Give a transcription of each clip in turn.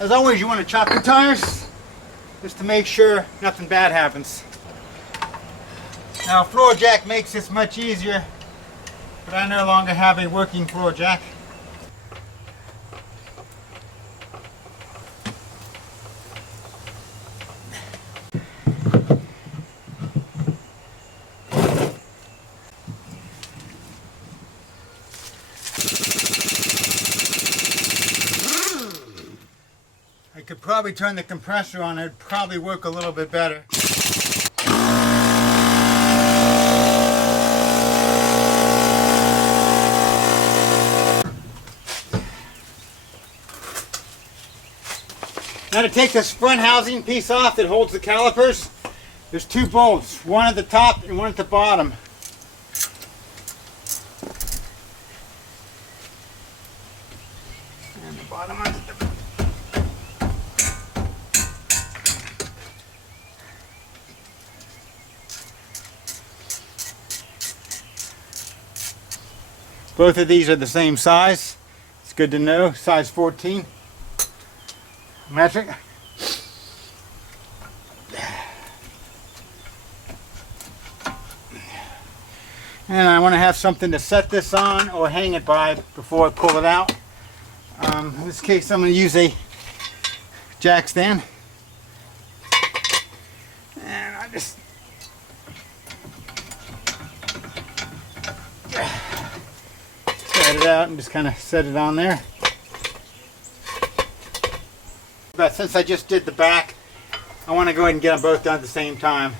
As always, you want to chop the tires just to make sure nothing bad happens. Now, floor jack makes this much easier, but I no longer have a working floor jack. I could probably turn the compressor on, it'd probably work a little bit better. Now to take this front housing piece off that holds the calipers, there's two bolts, one at the top and one at the bottom. And the bottom one's at the Both of these are the same size. It's good to know. Size 14 metric. And I want to have something to set this on or hang it by before I pull it out. In this case, I'm going to use a jack stand. And I just it out and just kind of set it on there. But since I just did the back, I want to go ahead and get them both done at the same time.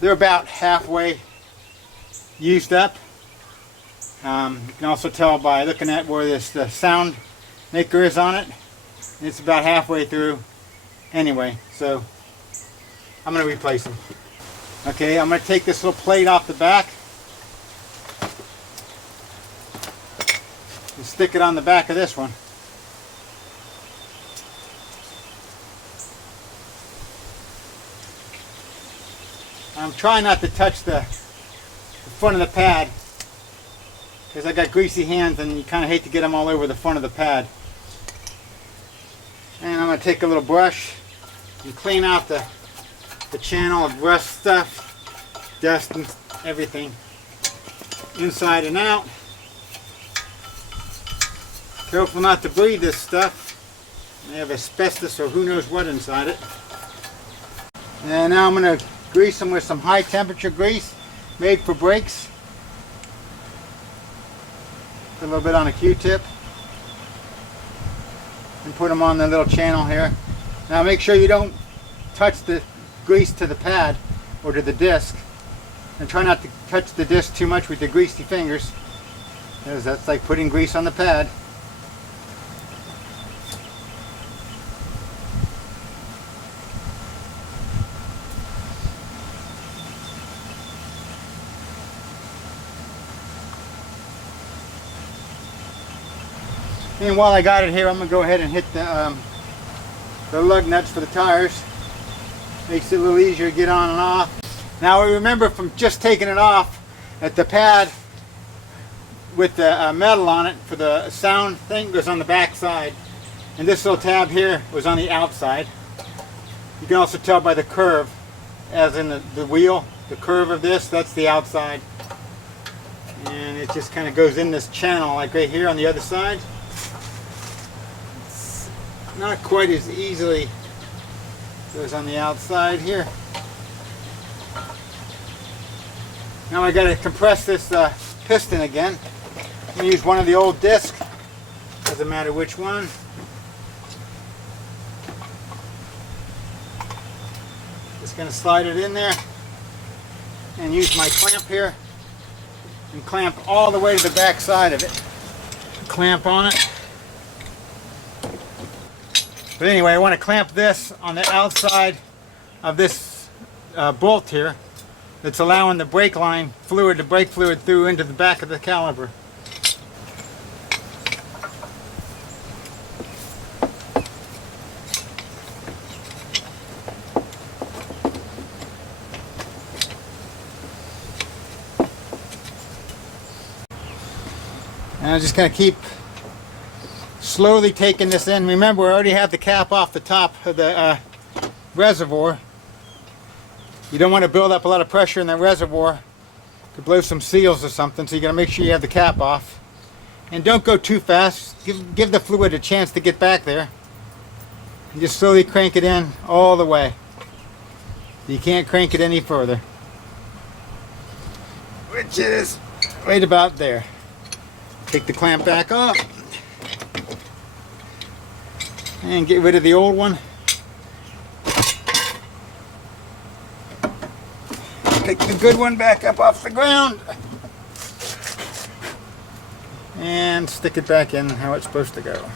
They're about halfway used up. You can also tell by looking at where the sound maker is on it. It's about halfway through anyway, so I'm going to replace them. Okay, I'm going to take this little plate off the back and stick it on the back of this one. I'm trying not to touch the front of the pad because I got greasy hands and you kind of hate to get them all over the front of the pad. And I'm going to take a little brush and clean out the channel of rust stuff, dust and everything inside and out. Careful not to breathe this stuff. They have asbestos or who knows what inside it. And now I'm going to grease them with some high temperature grease made for brakes. Put a little bit on a Q-tip and put them on the little channel here. Now make sure you don't touch the grease to the pad or to the disc, and try not to touch the disc too much with your greasy fingers, because that's like putting grease on the pad. And while I got it here, I'm going to go ahead and hit the lug nuts for the tires. Makes it a little easier to get on and off. Now remember from just taking it off that the pad with the metal on it for the sound thing goes on the back side. And this little tab here was on the outside. You can also tell by the curve, as in the wheel, the curve of this, that's the outside. And it just kind of goes in this channel like right here on the other side. Not quite as easily goes on the outside here. Now I got to compress this piston again. I'm going to use one of the old discs, doesn't matter which one. Just going to slide it in there and use my clamp here and clamp all the way to the back side of it. Clamp on it. But anyway, I want to clamp this on the outside of this bolt here that's allowing the brake line fluid, the brake fluid through into the back of the caliper. And I'm just going to keep slowly taking this in. Remember, we already have the cap off the top of the reservoir. You don't want to build up a lot of pressure in that reservoir to blow some seals or something, so you got to make sure you have the cap off. And don't go too fast. Give the fluid a chance to get back there. And just slowly crank it in all the way. You can't crank it any further. Which is right about there. Take the clamp back off. And get rid of the old one. Pick the good one back up off the ground. And stick it back in how it's supposed to go.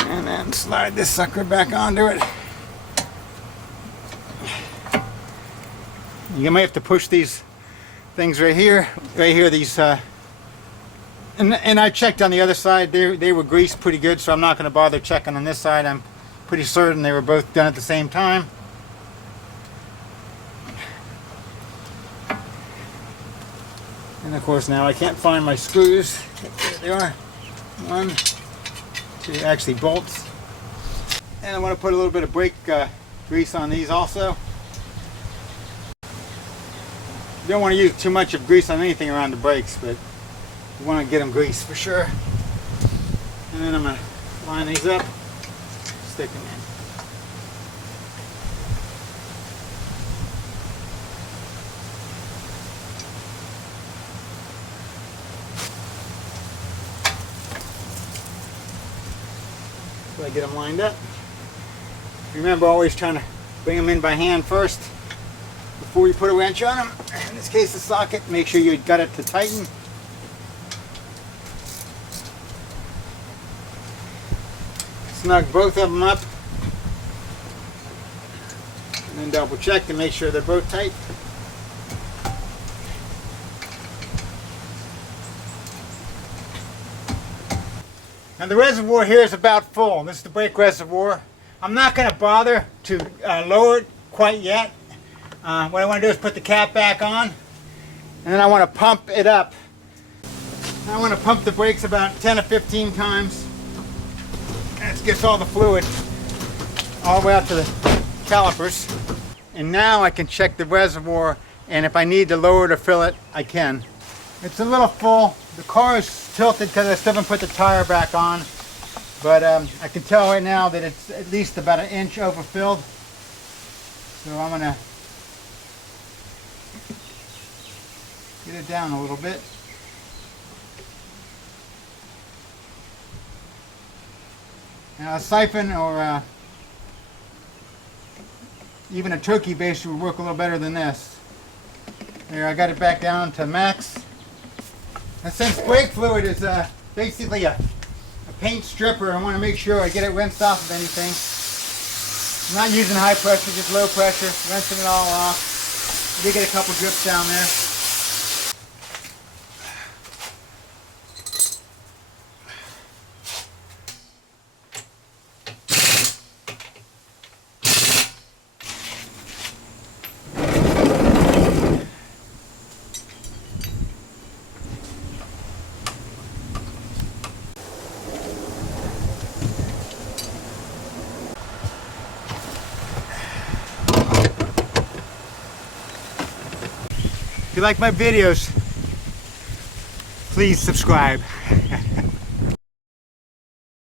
And then slide this sucker back onto it. You might have to push these things right here, these and I checked on the other side. They were greased pretty good, so I'm not going to bother checking on this side. I'm pretty certain they were both done at the same time. And of course now I can't find my screws. There they are. One, two, actually bolts. And I want to put a little bit of brake grease on these also. You don't want to use too much of grease on anything around the brakes, but you want to get them greased for sure. And then I'm going to line these up, stick them in. So I get them lined up. Remember, always trying to bring them in by hand first before you put a wrench on them. In this case, the socket, make sure you got it to tighten. Snug both of them up. And then double check to make sure they're both tight. Now the reservoir here is about full. This is the brake reservoir. I'm not going to bother to lower it quite yet. What I want to do is put the cap back on, and then I want to pump it up. I want to pump the brakes about 10 or 15 times. That gets all the fluid all the way out to the calipers. And now I can check the reservoir, and if I need to lower it or fill it, I can. It's a little full. The car is tilted because I still haven't put the tire back on. But I can tell right now that it's at least about an inch overfilled. So I'm going to get it down a little bit. Now a siphon or even a turkey baster would work a little better than this. There, I got it back down to max. And since brake fluid is basically a paint stripper, I want to make sure I get it rinsed off of anything. I'm not using high pressure, just low pressure, rinsing it all off. You get a couple drips down there. If you like my videos, please subscribe.